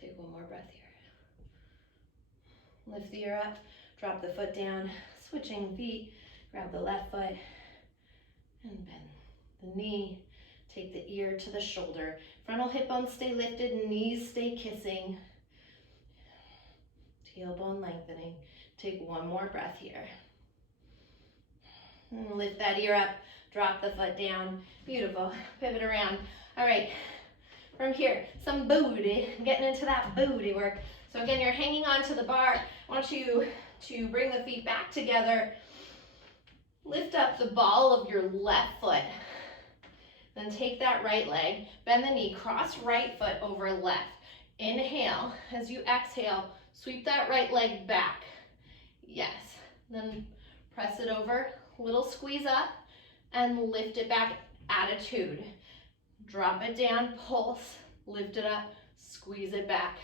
Take one more breath here. Lift the ear up, drop the foot down, switching feet, grab the left foot, and bend the knee. Take the ear to the shoulder. Frontal hip bones stay lifted, knees stay kissing. Tailbone lengthening. Take one more breath here. And lift that ear up, drop the foot down. Beautiful, pivot around. All right, from here, some booty, getting into that booty work. So again, you're hanging onto the bar. I want you to bring the feet back together. Lift up the ball of your left foot. Then take that right leg, bend the knee, cross right foot over left. Inhale, as you exhale, sweep that right leg back. Yes, then press it over, little squeeze up, and lift it back, attitude. Drop it down, pulse, lift it up, squeeze it back.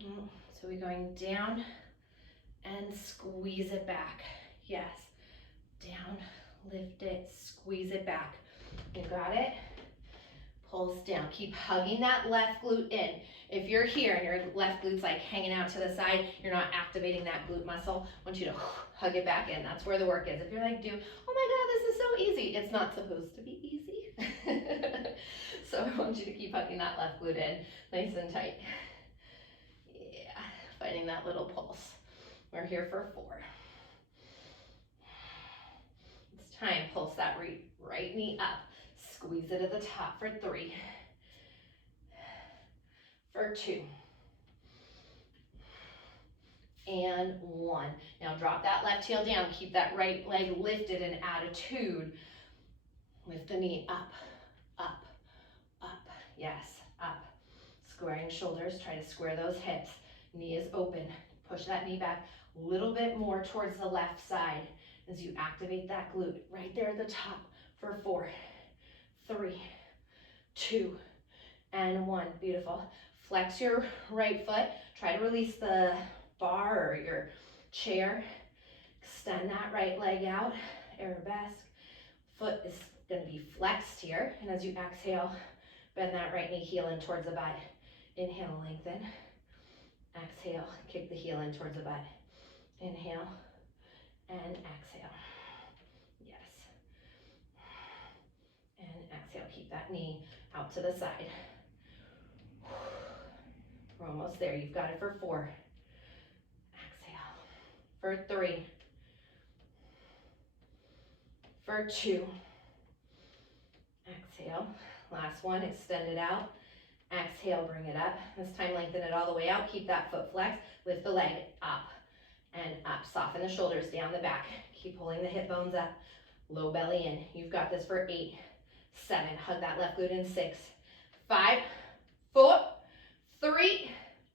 So we're going down and squeeze it back. Yes, down, lift it, squeeze it back. You got it? Pulse down. Keep hugging that left glute in. If you're here and your left glute's like hanging out to the side, you're not activating that glute muscle, I want you to hug it back in. That's where the work is. If you're like, oh my God, this is so easy. It's not supposed to be easy. So I want you to keep hugging that left glute in, nice and tight. Yeah, finding that little pulse. We're here for 4. It's time, pulse that right knee up. Squeeze it at the top for 3, for 2, and 1. Now drop that left heel down. Keep that right leg lifted in attitude. Lift the knee up, up, up. Yes, up. Squaring shoulders. Try to square those hips. Knee is open. Push that knee back a little bit more towards the left side as you activate that glute right there at the top for 4, 3, 2, and 1. Beautiful. Flex your right foot. Try to release the bar or your chair. Extend that right leg out. Arabesque. Foot is going to be flexed here. And as you exhale, bend that right knee, heel in towards the butt. Inhale, lengthen. Exhale, kick the heel in towards the butt. Inhale and exhale. Yes. And exhale, keep that knee out to the side. We're almost there. You've got it for 4. Exhale. For 3. For 2. Exhale. Last one, extend it out. Exhale, bring it up. This time, lengthen it all the way out. Keep that foot flexed. Lift the leg up and up. Soften the shoulders down the back. Keep pulling the hip bones up. Low belly in. You've got this for 8, 7. Hug that left glute in 6, 5, 4, 3,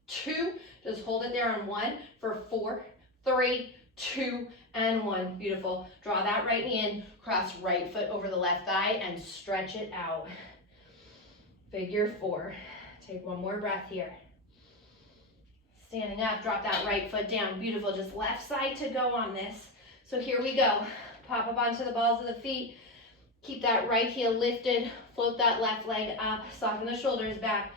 2. Just hold it there on 1 for 4, 3, 2, and 1. Beautiful. Draw that right knee in. Cross right foot over the left thigh and stretch it out. Figure 4. Take one more breath here. Standing up, drop that right foot down. Beautiful, just left side to go on this. So here we go. Pop up onto the balls of the feet. Keep that right heel lifted. Float that left leg up. Soften the shoulders back.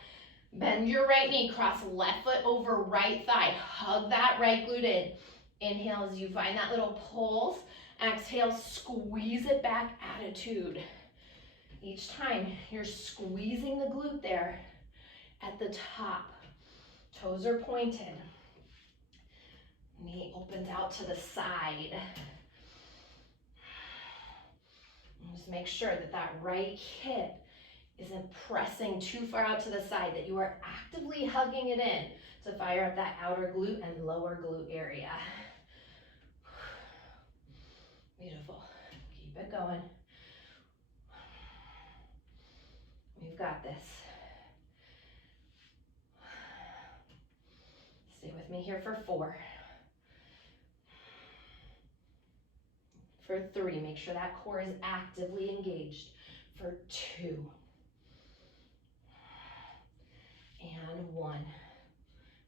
Bend your right knee. Cross left foot over right thigh. Hug that right glute in. Inhale as you find that little pulse. Exhale, squeeze it back, attitude. Each time you're squeezing the glute there at the top. Toes are pointed. Knee opens out to the side. And just make sure that that right hip isn't pressing too far out to the side, that you are actively hugging it in to fire up that outer glute and lower glute area. Beautiful. Keep it going. We've got this. Stay with me here for 4. For 3, make sure that core is actively engaged. For 2. And 1.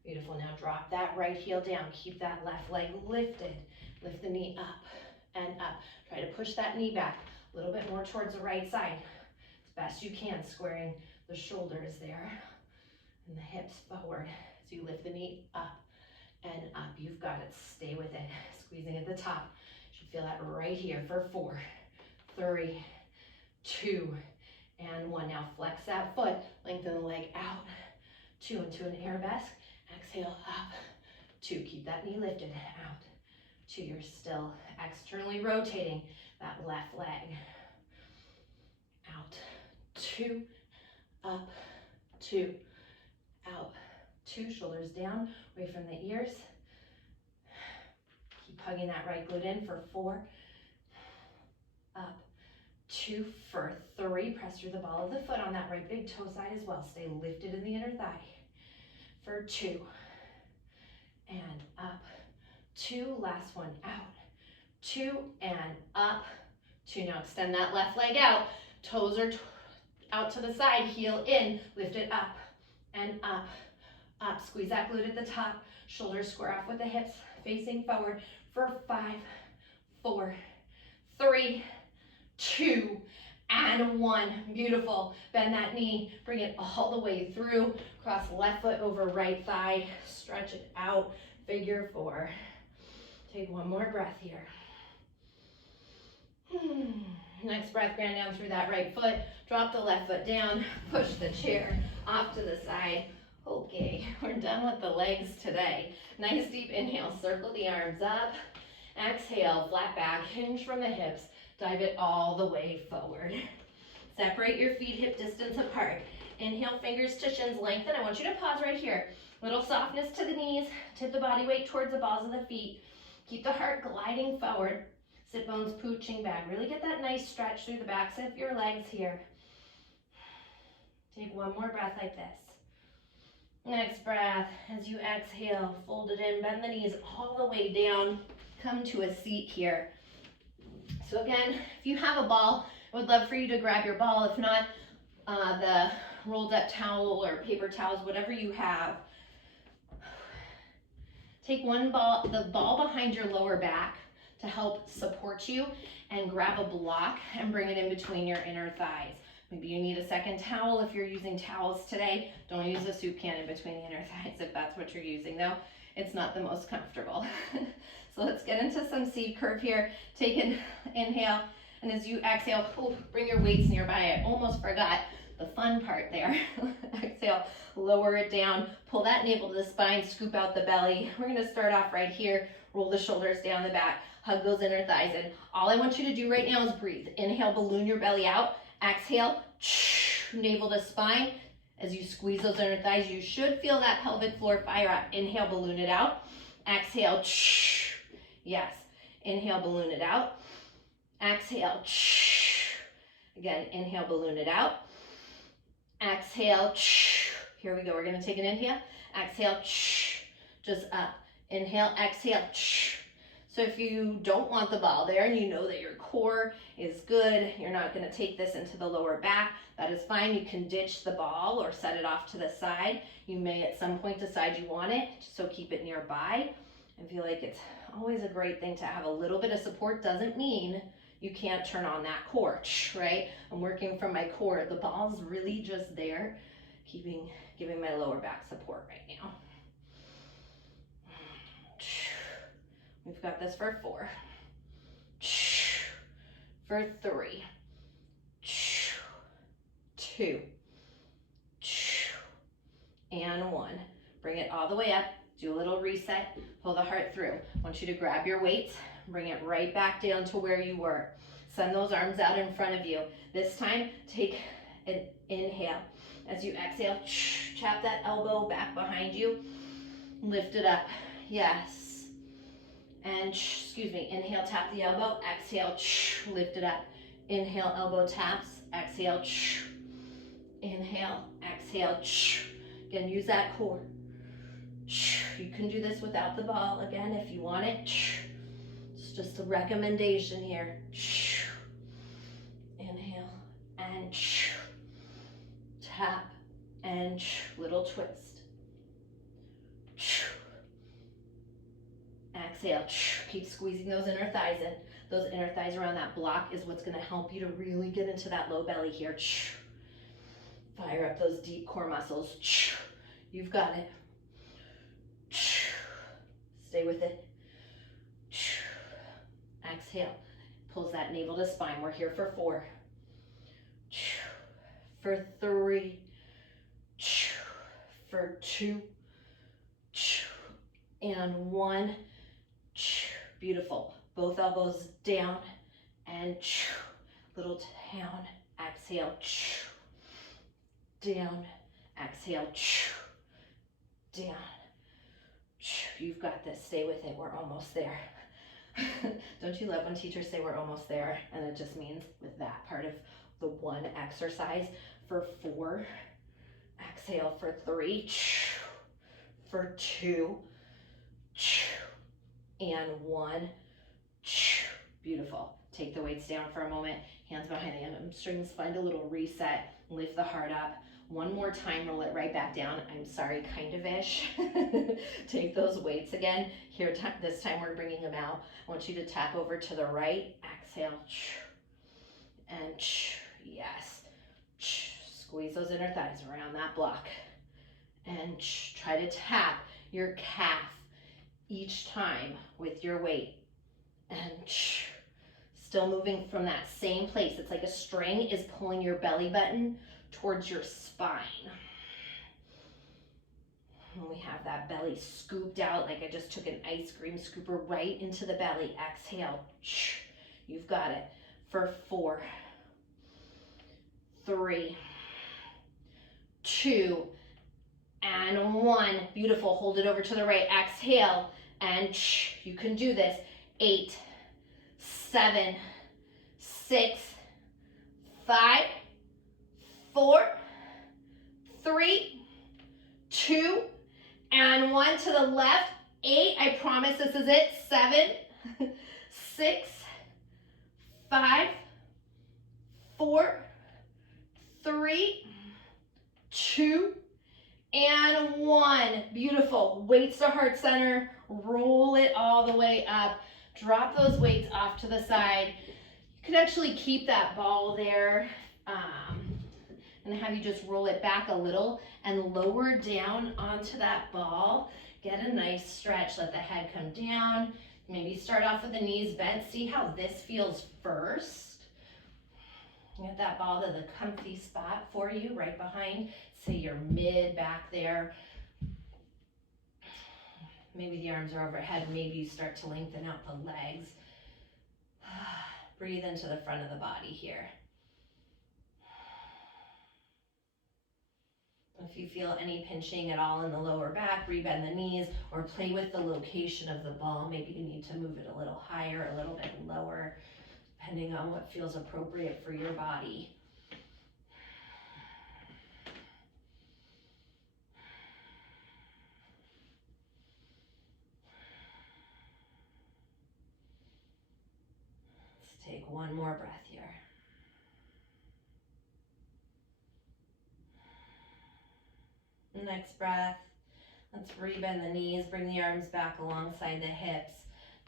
Beautiful. Now drop that right heel down. Keep that left leg lifted. Lift the knee up and up. Try to push that knee back a little bit more towards the right side. As best you can, squaring the shoulders there and the hips forward as you lift the knee up and up. You've got it. Stay with it. Squeezing at the top. You should feel that right here for 4, 3, 2, and 1. Now flex that foot. Lengthen the leg out. 2 into an arabesque. Exhale up. 2. Keep that knee lifted. Out. 2. You're still externally rotating that left leg. Out. 2. Up. 2. Out. 2. Shoulders down, away from the ears. Keep hugging that right glute in for 4. Up. 2 for 3. Press through the ball of the foot on that right big toe side as well. Stay lifted in the inner thigh. For 2. And up. 2. Last one. Out. 2 and up. 2. Now extend that left leg out. Toes are out to the side. Heel in. Lift it up and up. Up. Squeeze that glute at the top. Shoulders square off with the hips facing forward. For 5, 4, 3, 2, and 1. Beautiful. Bend that knee. Bring it all the way through. Cross left foot over right thigh. Stretch it out. Figure 4. Take one more breath here. Next breath, ground down through that right foot. Drop the left foot down. Push the chair off to the side. Okay, we're done with the legs today. Nice deep inhale. Circle the arms up. Exhale, flat back. Hinge from the hips. Dive it all the way forward. Separate your feet hip distance apart. Inhale, fingers to shins lengthen. I want you to pause right here. Little softness to the knees. Tip the body weight towards the balls of the feet. Keep the heart gliding forward. Sit bones pooching back. Really get that nice stretch through the backs of your legs here. Take one more breath like this. Next breath, as you exhale, fold it in, bend the knees all the way down. Come to a seat here. So again, if you have a ball, I would love for you to grab your ball. If not, the rolled up towel or paper towels, whatever you have. Take one ball, the ball behind your lower back to help support you, and grab a block and bring it in between your inner thighs. Maybe you need a second towel if you're using towels today. Don't use a soup can in between the inner thighs if that's what you're using though. It's not the most comfortable. So let's get into some seat curve here. Take an inhale, and as you exhale, bring your weights nearby. I almost forgot the fun part there. Exhale, lower it down, pull that navel to the spine, scoop out the belly. We're gonna start off right here, roll the shoulders down the back, hug those inner thighs in. All I want you to do right now is breathe. Inhale, balloon your belly out. Exhale, navel to spine. As you squeeze those inner thighs, you should feel that pelvic floor fire up. Inhale, balloon it out. Exhale, yes. Inhale, balloon it out. Exhale, again, inhale, balloon it out. Exhale, here we go. We're gonna take an inhale. Exhale, just up. Inhale, exhale, So if you don't want the ball there and you know that your core is good, you're not going to take this into the lower back, that is fine. You can ditch the ball or set it off to the side. You may at some point decide you want it, so keep it nearby. I feel like it's always a great thing to have a little bit of support. Doesn't mean you can't turn on that core, right? I'm working from my core. The ball's really just there, giving my lower back support right now. We've got this for 4, for 3, 2, and 1. Bring it all the way up. Do a little reset. Pull the heart through. I want you to grab your weights. Bring it right back down to where you were. Send those arms out in front of you. This time, take an inhale. As you exhale, tap that elbow back behind you. Lift it up. Yes. And inhale, tap the elbow. Exhale, lift it up. Inhale, elbow taps. Exhale, inhale, exhale. Again, use that core. You can do this without the ball again if you want it. It's just a recommendation here. Inhale and tap and little twist. Exhale, keep squeezing those inner thighs in. Those inner thighs around that block is what's going to help you to really get into that low belly here. Fire up those deep core muscles. You've got it. Stay with it. Exhale. Pulls that navel to spine. We're here for 4. For 3. For 2. And 1. Beautiful. Both elbows down and little down. Exhale. Down. Exhale. Down. You've got this. Stay with it. We're almost there. Don't you love when teachers say we're almost there? And it just means with that part of the 1 exercise. For 4. Exhale for 3. For 2. And 1. Beautiful. Take the weights down for a moment. Hands behind the hamstrings. Find a little reset. Lift the heart up. One more time, roll it right back down. I'm sorry, kind of ish. Take those weights again. Here, this time we're bringing them out. I want you to tap over to the right. Exhale. And yes. Squeeze those inner thighs around that block. And try to tap your calf each time with your weight. And still moving from that same place. It's like a string is pulling your belly button towards your spine. And we have that belly scooped out like I just took an ice cream scooper right into the belly. Exhale. You've got it. For 4, 3, 2, and 1. Beautiful. Hold it over to the right. Exhale. And you can do this. 8, 7, 6, 5, 4, 3, 2, and 1 to the left. 8, I promise this is it. 7, 6, 5, 4, 3, 2, and 1. Beautiful. Weights to heart center. Roll it all the way up. Drop those weights off to the side. You can actually keep that ball there and have you just roll it back a little and lower down onto that ball. Get a nice stretch. Let the head come down. Maybe start off with the knees bent. See how this feels first. Get that ball to the comfy spot for you, right behind, say your mid back there. Maybe the arms are overhead. Maybe you start to lengthen out the legs. Breathe into the front of the body here. If you feel any pinching at all in the lower back, rebend the knees or play with the location of the ball. Maybe you need to move it a little higher, a little bit lower, depending on what feels appropriate for your body. take one more breath here. Next breath, let's rebend the knees, bring the arms back alongside the hips.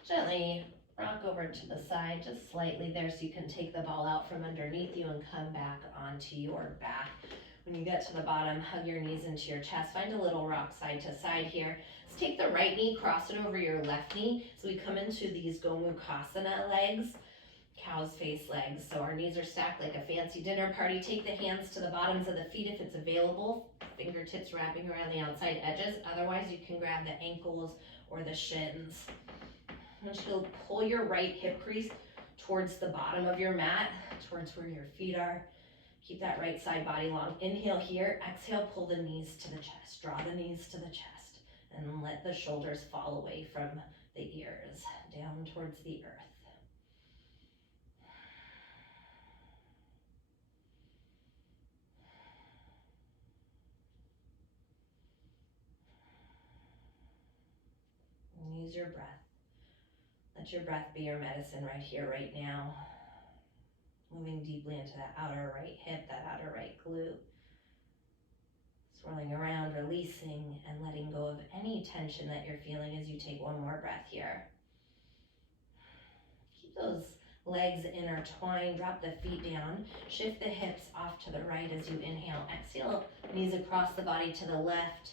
Gently rock over to the side, just slightly there, so you can take the ball out from underneath you and come back onto your back. When you get to the bottom, hug your knees into your chest. Find a little rock side to side here. Let's take the right knee, cross it over your left knee. So we come into these Gomukhasana legs, cow's face legs. So our knees are stacked like a fancy dinner party. Take the hands to the bottoms of the feet if it's available. Fingertips wrapping around the outside edges. Otherwise, you can grab the ankles or the shins. I want you to pull your right hip crease towards the bottom of your mat, towards where your feet are. Keep that right side body long. Inhale here, exhale, pull the knees to the chest. Draw the knees to the chest and let the shoulders fall away from the ears, down towards the earth. And use your breath. Let your breath be your medicine right here, right now. Moving deeply into that outer right hip, that outer right glute. Swirling around, releasing and letting go of any tension that you're feeling as you take one more breath here. Keep those legs intertwined, drop the feet down, shift the hips off to the right as you inhale. Exhale, knees across the body to the left.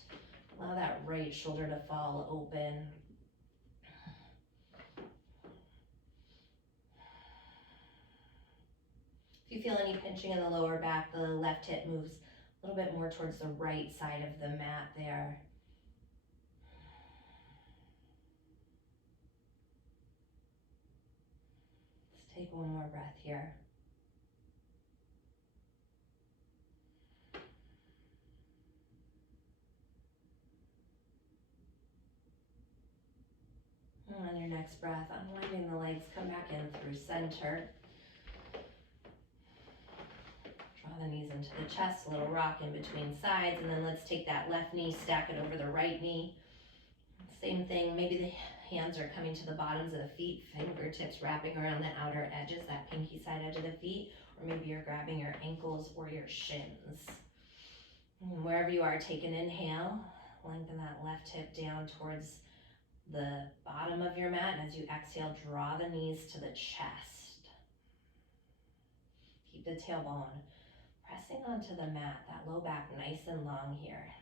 Allow that right shoulder to fall open. If you feel any pinching in the lower back, the left hip moves a little bit more towards the right side of the mat there. Let's take one more breath here. And on your next breath, unwinding the legs, come back in through center. Draw the knees into the chest, a little rock in between sides, and then let's take that left knee, stack it over the right knee. Same thing, maybe the hands are coming to the bottoms of the feet, fingertips wrapping around the outer edges, that pinky side edge of the feet, or maybe you're grabbing your ankles or your shins. And wherever you are, take an inhale, lengthen that left hip down towards the bottom of your mat, and as you exhale, draw the knees to the chest. Keep the tailbone pressing onto the mat, that low back nice and long here.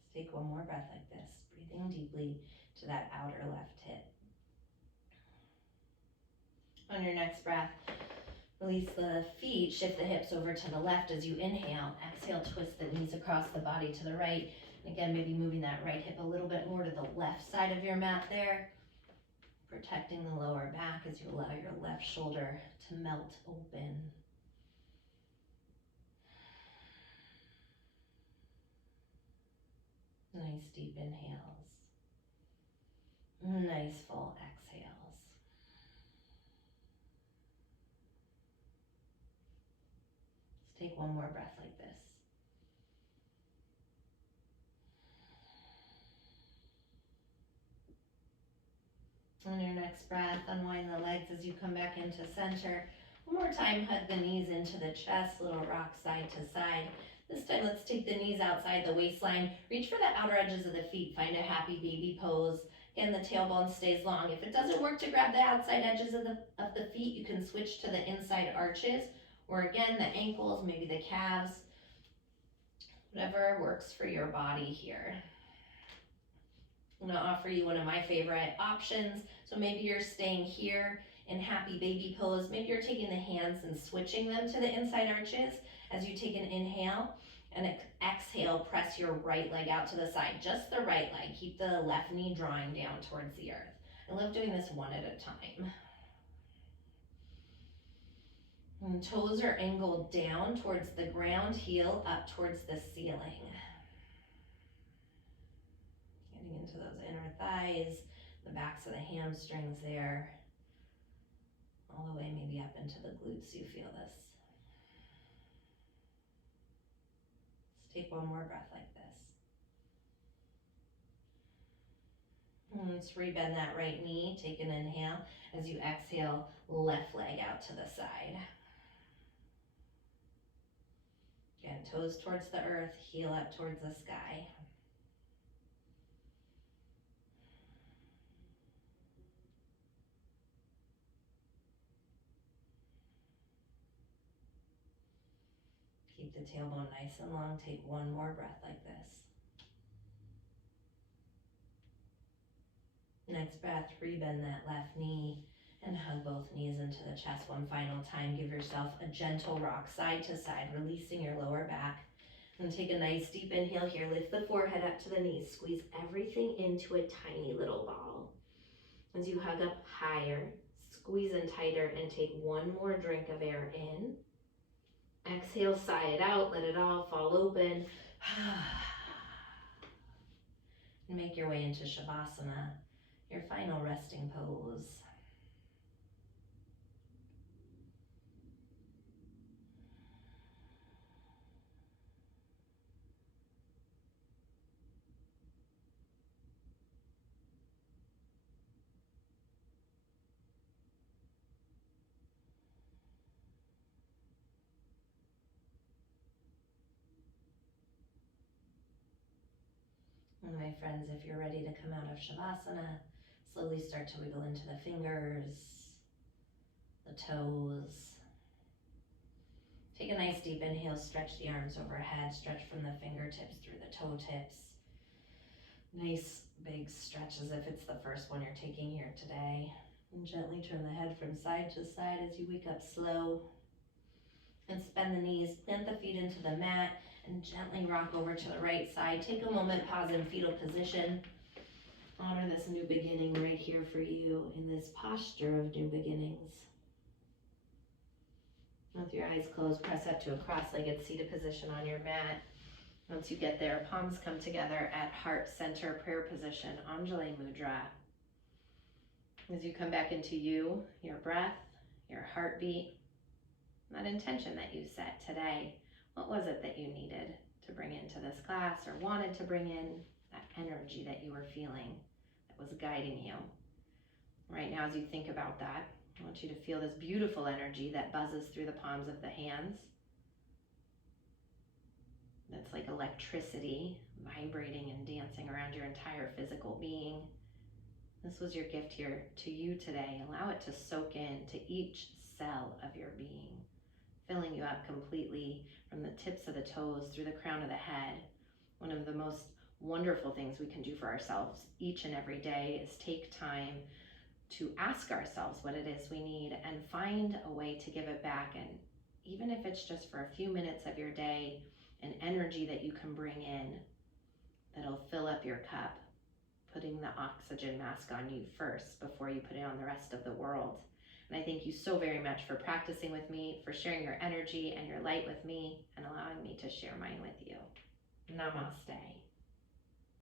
Let's take one more breath like this, breathing deeply to that outer left hip. On your next breath, release the feet, shift the hips over to the left as you inhale. Exhale, twist the knees across the body to the right. And again, maybe moving that right hip a little bit more to the left side of your mat there. Protecting the lower back as you allow your left shoulder to melt open. Nice deep inhales. Nice full exhales. Let's take one more breath like this. On your next breath, unwind the legs as you come back into center. One more time, hug the knees into the chest, little rock side to side. This time, let's take the knees outside the waistline. Reach for the outer edges of the feet. Find a happy baby pose. Again, the tailbone stays long. If it doesn't work to grab the outside edges of the feet, you can switch to the inside arches, or again, the ankles, maybe the calves. Whatever works for your body here. I'm gonna offer you one of my favorite options. So maybe you're staying here in happy baby pose. Maybe you're taking the hands and switching them to the inside arches as you take an inhale, and exhale, press your right leg out to the side, just the right leg. Keep the left knee drawing down towards the earth. I love doing this one at a time. And toes are angled down towards the ground, heel up towards the ceiling. Getting into those inner thighs. thighs, the backs of the hamstrings there, all the way maybe up into the glutes. You feel this. Let's take one more breath like this. And let's rebend that right knee. Take an inhale. As you exhale, left leg out to the side. Again, toes towards the earth, heel up towards the sky. Keep the tailbone nice and long. Take one more breath like this. Next breath, rebend that left knee and hug both knees into the chest one final time. Give yourself a gentle rock side to side, releasing your lower back. And take a nice deep inhale here. Lift the forehead up to the knees. Squeeze everything into a tiny little ball. As you hug up higher, squeeze in tighter, and take one more drink of air in. Exhale, sigh it out. Let it all fall open. And make your way into Shavasana, your final resting pose. And my friends, if you're ready to come out of Shavasana, slowly start to wiggle into the fingers, the toes. Take a nice deep inhale, stretch the arms overhead, stretch from the fingertips through the toe tips. Nice big stretch as if it's the first one you're taking here today. And gently turn the head from side to side as you wake up slow. And bend the knees, plant the feet into the mat, and gently rock over to the right side. Take a moment, pause in fetal position. Honor this new beginning right here for you in this posture of new beginnings. With your eyes closed, press up to a cross-legged seated position on your mat. Once you get there, palms come together at heart center prayer position, Anjali Mudra. As you come back into you, your breath, your heartbeat, that intention that you set today, what was it that you needed to bring into this class or wanted to bring in, that energy that you were feeling that was guiding you? Right now, as you think about that, I want you to feel this beautiful energy that buzzes through the palms of the hands. That's like electricity vibrating and dancing around your entire physical being. This was your gift here to you today. Allow it to soak in to each cell of your being, filling you up completely from the tips of the toes through the crown of the head. One of the most wonderful things we can do for ourselves each and every day is take time to ask ourselves what it is we need and find a way to give it back. And even if it's just for a few minutes of your day, an energy that you can bring in that'll fill up your cup, putting the oxygen mask on you first before you put it on the rest of the world. And I thank you so very much for practicing with me, for sharing your energy and your light with me, and allowing me to share mine with you. Namaste.